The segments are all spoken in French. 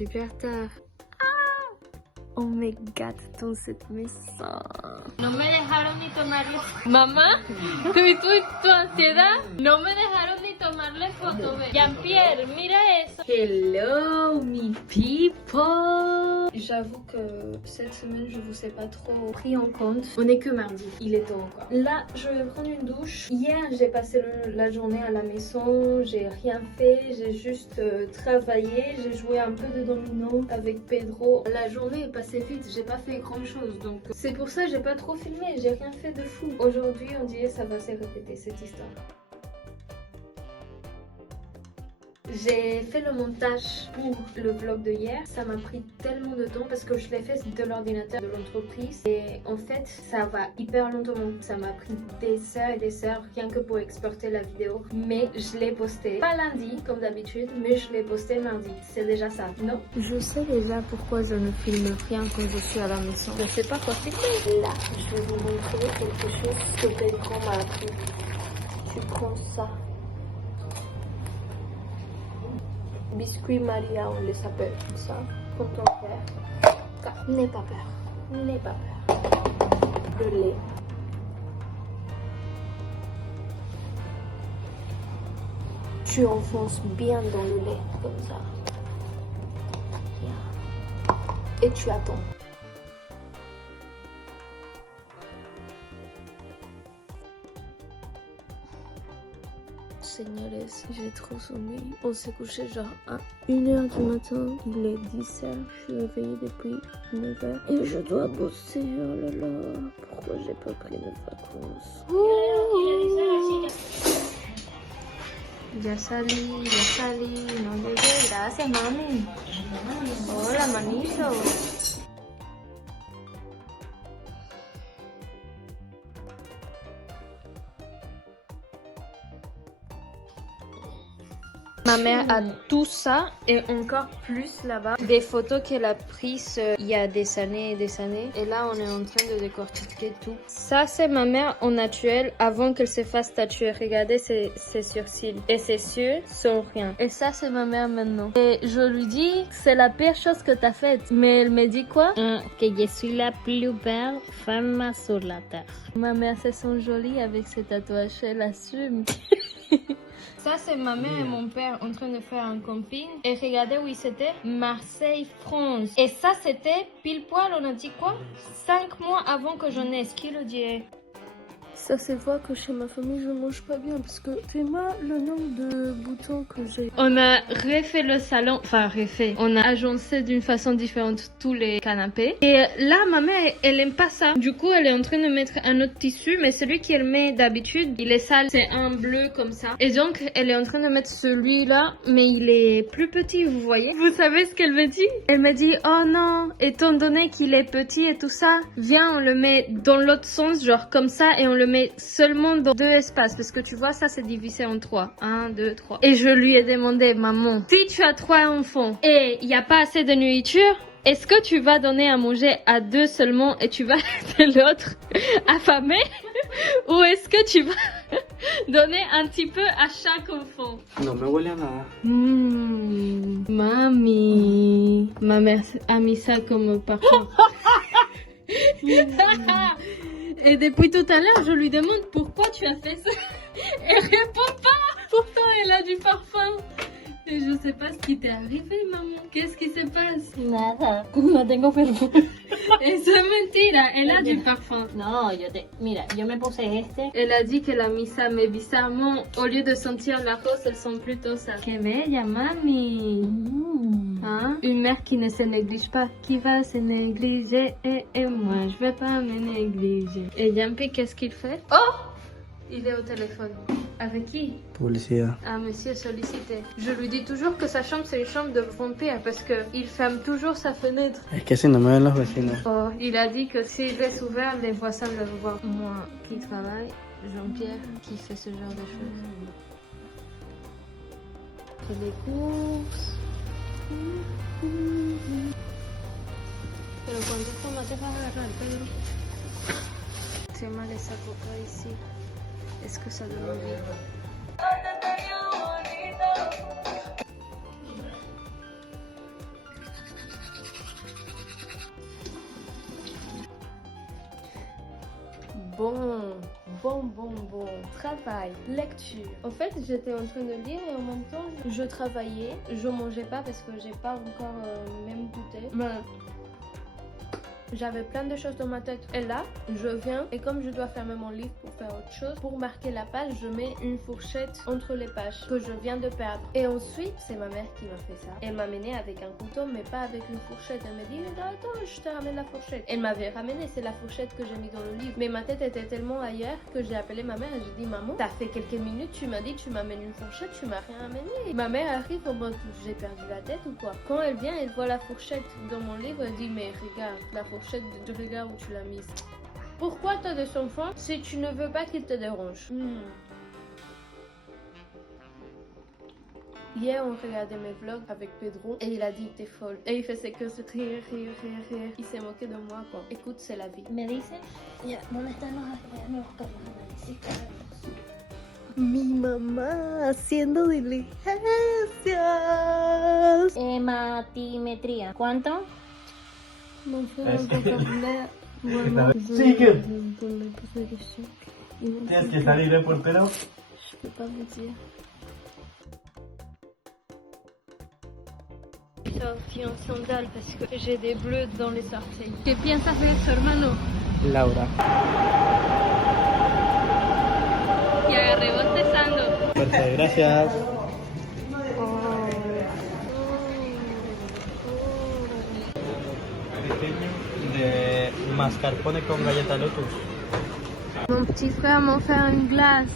super tard. Oh my god, dans cette maison. No me dejaron ni tomarle. Mamá, ¿tuviste tu ansiedad? No me dejaron ni tomarle foto. Jean-Pierre, mira eso. Hello, me people. J'avoue que cette semaine, je vous ai pas trop pris en compte. On est que mardi, il est tôt encore. Là, je vais prendre une douche. Hier, j'ai passé la journée à la maison. J'ai rien fait, j'ai juste travaillé. J'ai joué un peu de domino avec Pedro. La journée est passée vite, j'ai pas fait grand chose, donc c'est pour ça que j'ai pas trop filmé, j'ai rien fait de fou. Aujourd'hui on dirait ça va se répéter cette histoire. J'ai fait le montage pour le vlog de hier. Ça m'a pris tellement de temps parce que je l'ai fait de l'ordinateur de l'entreprise. Et en fait, ça va hyper lentement. Ça m'a pris des heures et des heures rien que pour exporter la vidéo. Mais je l'ai posté, pas lundi comme d'habitude, mais je l'ai posté mardi. C'est déjà ça, non? Je sais déjà pourquoi je ne filme rien quand je suis à la maison. Je sais pas quoi filmer. Là, je vais vous montrer quelque chose que Pedro m'a appris. Tu prends ça. Biscuit Maria, on les appelle comme ça. Pour ton père. N'aie pas peur. N'aie pas peur. Le lait. Tu enfonces bien dans le lait, comme ça. Bien. Et tu attends. Señores, j'ai trop sommeil. On s'est couché genre à 1h du matin. Il est 10h. Je suis réveillée depuis 9h. Et je dois bosser. Oh là là. Pourquoi j'ai pas pris de vacances? Ya salí. No llegué. Gracias, mami. Hola, manito. Ma mère a tout ça et encore plus là-bas. Des photos qu'elle a prises il y a des années et des années. Et là, on est en train de décortiquer tout. Ça, c'est ma mère en naturel avant qu'elle se fasse tatouer. Regardez ses sourcils. Et ses yeux sont rien. Et ça, c'est ma mère maintenant. Et je lui dis, c'est la pire chose que t'as faite. Mais elle me dit quoi? Que je suis la plus belle femme sur la terre. Ma mère se sent jolie avec ses tatouages. Elle assume. Ça, c'est ma mère et mon père en train de faire un camping. Et regardez où ils étaient. Marseille, France. Et ça, c'était pile poil, on a dit quoi? 5 mois avant que je naisse. Qui le dirait? Ça se voit que chez ma famille, je mange pas bien parce que fais-moi le nombre de boutons que j'ai. On a refait le salon, enfin refait. On a agencé d'une façon différente tous les canapés. Et là, ma mère, elle aime pas ça. Du coup, elle est en train de mettre un autre tissu, mais celui qu'elle met d'habitude, il est sale. C'est un bleu comme ça. Et donc, elle est en train de mettre celui-là, mais il est plus petit, vous voyez. Vous savez ce qu'elle me dit? Elle me dit, oh non, étant donné qu'il est petit et tout ça, viens, on le met dans l'autre sens, genre comme ça, et on le met seulement dans 2 espaces parce que tu vois ça c'est divisé en 3. 1, 2, 3. Et je lui ai demandé, maman, si tu as 3 enfants et il n'y a pas assez de nourriture, est-ce que tu vas donner à manger à 2 seulement et tu vas laisser l'autre affamé ou est-ce que tu vas donner un petit peu à chaque enfant? No me huele a nada. Mami, ma mère a mis ça comme parfum. Et depuis tout à l'heure, je lui demande pourquoi tu as fait ça. Elle répond pas. Pourtant, elle a du parfum. Et je sais pas ce qui t'est arrivé, maman. Qu'est-ce qui se passe? Nada, no tengo perfume. Es mentira, elle a du parfum. No, mira, yo me puse este. Elle a dit qu'elle a mis ça, mais bizarrement, au lieu de sentir la rose, elle sent plutôt ça. Que bella, mami. Hein? Une mère qui ne se néglige pas, qui va se négliger, et moi, je vais pas me négliger. Et Jean-Pierre, qu'est-ce qu'il fait? Oh! Il est au téléphone. Avec qui? Publicidad. Ah, monsieur sollicité. Je lui dis toujours que sa chambre, c'est une chambre de vampire parce qu'il ferme toujours sa fenêtre. Es que si no me ven los vecinos. Oh, il a dit que s'il laisse ouvert, les voisins le voient. Moi qui travaille, Jean-Pierre qui fait ce genre de choses. Et les courses. Pero cuánto tomate vas a agarrar, Pedro? C'est mal esa coca ici. Est-ce que ça donne envie? Bon. Travail, lecture. En fait, j'étais en train de lire et en même temps, je travaillais. Je mangeais pas parce que j'ai pas encore même goûté. Mais j'avais plein de choses dans ma tête. Et là, je viens et comme je dois fermer mon livre pour faire autre chose, pour marquer la page, je mets une fourchette entre les pages que je viens de perdre. Et ensuite, c'est ma mère qui m'a fait ça. Elle m'a amené avec un couteau, mais pas avec une fourchette. Elle m'a dit, attends, je te ramène la fourchette. Elle m'avait ramené, c'est la fourchette que j'ai mis dans le livre. Mais ma tête était tellement ailleurs que j'ai appelé ma mère et j'ai dit, maman, ça fait quelques minutes, tu m'as dit, tu m'amènes une fourchette, tu m'as rien amené. Ma mère arrive en mode, j'ai perdu la tête ou quoi? Quand elle vient, elle voit la fourchette dans mon livre, elle dit, mais regarde, la fourchette de regard où tu l'as mise. Pourquoi t'as des enfants si tu ne veux pas qu'ils te dérangent? Hier, on regardait mes vlogs avec Pedro et il a dit t'es folle. Et il faisait que se rire. Il s'est moqué de moi quoi. Écoute, c'est la vie. Me dice, ya, ¿dónde están los nuevos análisis? Mi mamá haciendo diligencias. Hematimetría. ¿Cuánto? Mon frère, vocabulaire. Voilà. Sí, que. Pour me poser des questions. Tienes que salir, portero. Je peux pas vous dire. Sorti en sandales parce que j'ai des bleus dans les orteils. ¿Qué piensas de eso, hermano? Laura. Y agarré bostezando. Fuerte, gracias. De mascarpone con galleta Lotus. Mon petit frère m'a offert une glace.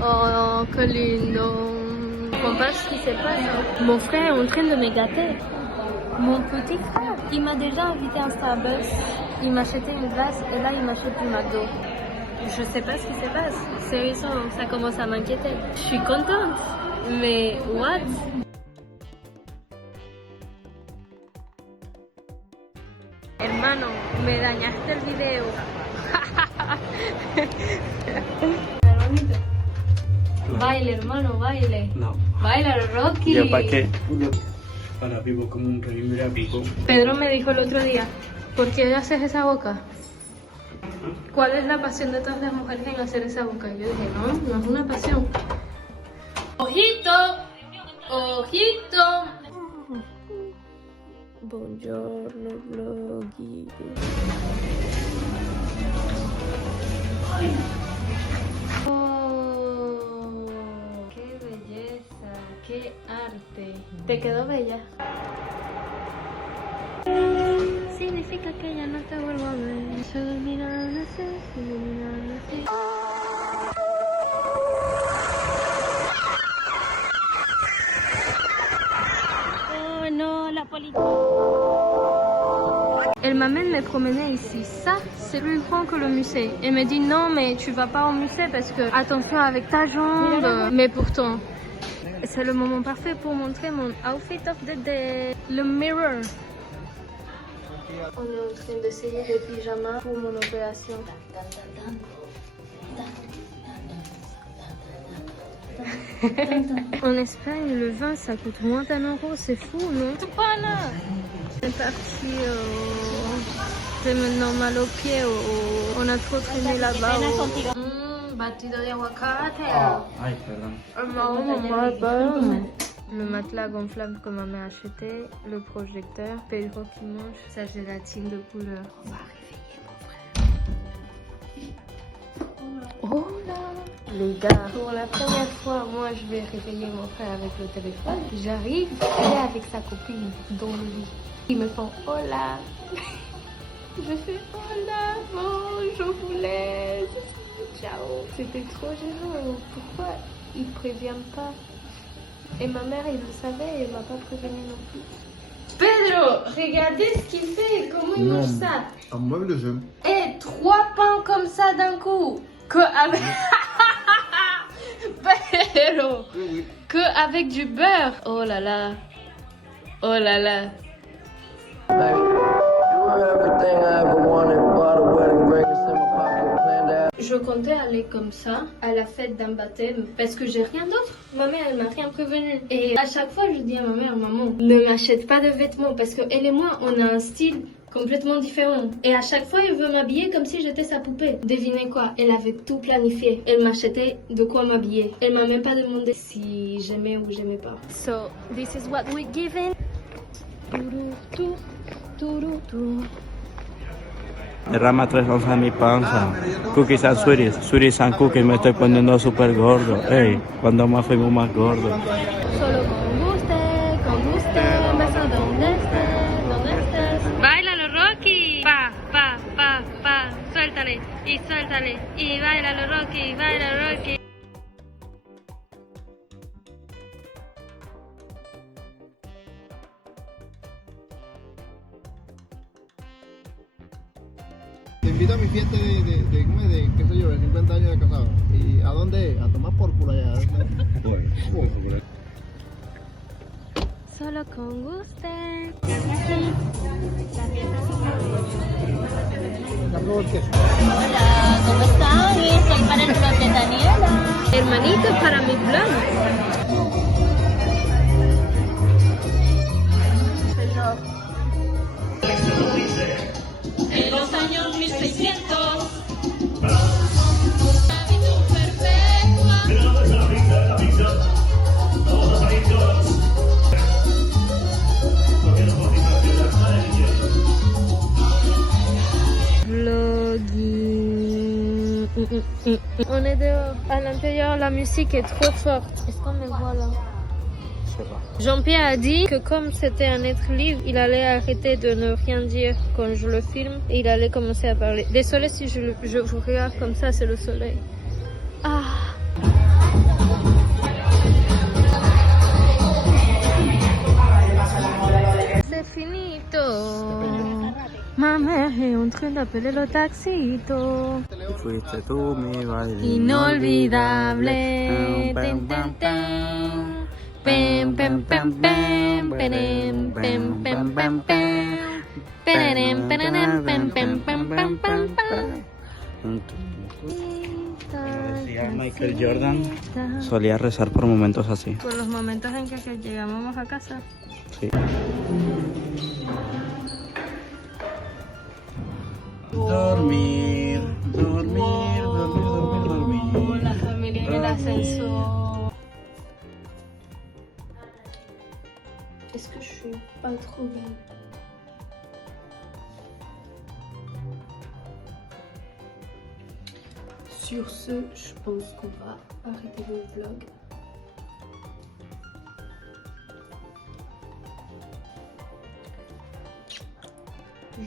Oh, que lindo. Je comprends pas ce qui se passe. Mon frère est en train de me gâter. Mon petit frère, il m'a déjà invité à un Starbucks. Il m'a acheté une glace et là il m'achète du McDo. Je sais pas ce qui se passe. Sérieusement, ça commence à m'inquiéter. Je suis contente. Mais what? Hermano, me dañaste el video. Baile, hermano, baile. No. Baila, Rocky. ¿Yo para qué? Para vivo como un rey, mira, vivo. Pedro me dijo el otro día, ¿por qué haces esa boca? ¿Cuál es la pasión de todas las mujeres en hacer esa boca? Yo dije, no es una pasión. ¡Ojito! ¡Ojito! Buongiorno, vloggy. Oh, qué belleza, qué arte. ¿Te quedó bella? Significa que ya no te vuelvo a ver. Se iluminan así, se iluminan así. Oh no, la policía. Elle m'amène me promener ici. Ça, c'est plus grand que le musée. Elle me dit non, mais tu vas pas au musée parce que attention avec ta jambe. Mais pourtant, c'est le moment parfait pour montrer mon outfit of the day. Le mirror. On est en train d'essayer des pyjamas pour mon opération. En Espagne, le vin ça coûte moins d'1 euro, c'est fou, non? C'est parti, c'est maintenant mal aux pieds, on a trop traîné là-bas. Batido de aguacate. Ay, perdón. Le matelas gonflable que ma mère a acheté, le projecteur, Pedro qui mange sa gélatine de couleur. On va réveiller mon frère. Oh là! Les gars, pour la première fois, moi je vais réveiller mon frère avec le téléphone. J'arrive, il est avec sa copine dans le lit. Ils me font hola. Je fais hola, bon, je vous laisse. Ciao. C'était trop gênant. Pourquoi ils préviennent pas? Et ma mère, il le savait et elle m'a pas prévenu non plus. Pedro, regardez ce qu'il fait. Comment il mange ça? Un mueble de jeu. Et 3 pains comme ça d'un coup. Que avec... Pedro. Oui. Que avec du beurre. Oh là là. Oh là là. Je comptais aller comme ça à la fête d'un baptême parce que j'ai rien d'autre. Ma mère, elle m'a rien prévenu. Et à chaque fois, je dis à ma mère, maman, ne m'achète pas de vêtements parce que elle et moi, on a un style complètement différent. Et à chaque fois, elle veut m'habiller comme si j'étais sa poupée. Devinez quoi? Elle avait tout planifié. Elle m'achetait de quoi m'habiller. Elle m'a même pas demandé si j'aimais ou j'aimais pas. So, this is what we're given. Derrama 3 onzas en mi panza. Cookies and sweeties, sweeties and cookies, me estoy poniendo súper gordo. Ey, cuando más fuimos más gordos. Solo con guste, un beso donde estés. Báilalo, Rocky. Pa, suéltale, y báilalo, Rocky, báilalo, Rocky. Te invito a mi fiesta de qué sé yo, de 50 años de casado. ¿Y a dónde? A tomar por culo allá. Solo con gusto. Hola, ¿cómo están? Estoy para el vlog de Daniela. Hermanito, para mi vlog. En los años 1600. Vlogging. On est dehors. À l'intérieur, la musique est trop forte. Est-ce qu'on me voit là? Jean-Pierre a dit que comme c'était un être libre, il allait arrêter de ne rien dire quand je le filme et il allait commencer à parler. Désolée si je vous regarde comme ça, c'est le soleil. Ah. C'est finito. Ma mère est en train d'appeler le taxito. Fuiste tú mi baile Inolvidable. Tin, tin, tin. Pem, pem, pem, pem, perem, pem, pem, pem, pem. Perem, perem, pem, pem, pem, pem, pem, pem. Decía Michael Jordan, solía rezar por momentos así. Por los momentos en que llegamos a casa. Sí. Dormir. La familia en el ascensor. Est-ce que je suis pas trop belle? Sur ce, je pense qu'on va arrêter le vlog.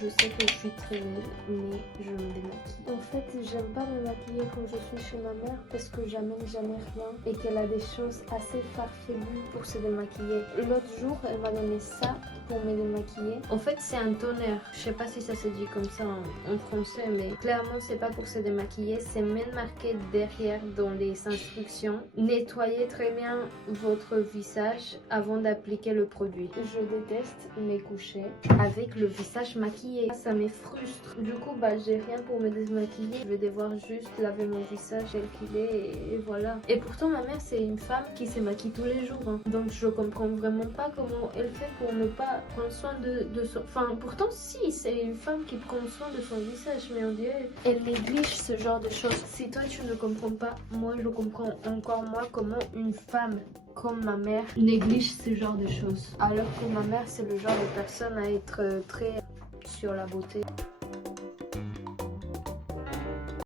Je sais que je suis très belle, mais je me démaquille. En fait, j'aime pas me maquiller quand je suis chez ma mère parce que j'amène jamais rien et qu'elle a des choses assez farfelues pour se démaquiller. L'autre jour, elle m'a donné ça pour me démaquiller. En fait, c'est un toner. Je sais pas si ça se dit comme ça en français, mais clairement, c'est pas pour se démaquiller. C'est même marqué derrière dans les instructions. Nettoyez très bien votre visage avant d'appliquer le produit. Je déteste me coucher avec le visage maquillé. Ça me frustre. Du coup, j'ai rien pour me désmaquiller. Je vais devoir juste laver mon visage tel qu'il est et voilà. Et pourtant, ma mère, c'est une femme qui se maquille tous les jours. Hein. Donc, je comprends vraiment pas comment elle fait pour ne pas prendre soin de son... Enfin, pourtant, si, c'est une femme qui prend soin de son visage, mais on dirait elle néglige ce genre de choses. Si toi, tu ne comprends pas, moi, je comprends encore moins comment une femme comme ma mère néglige ce genre de choses. Alors que ma mère, c'est le genre de personne à être très sur la beauté.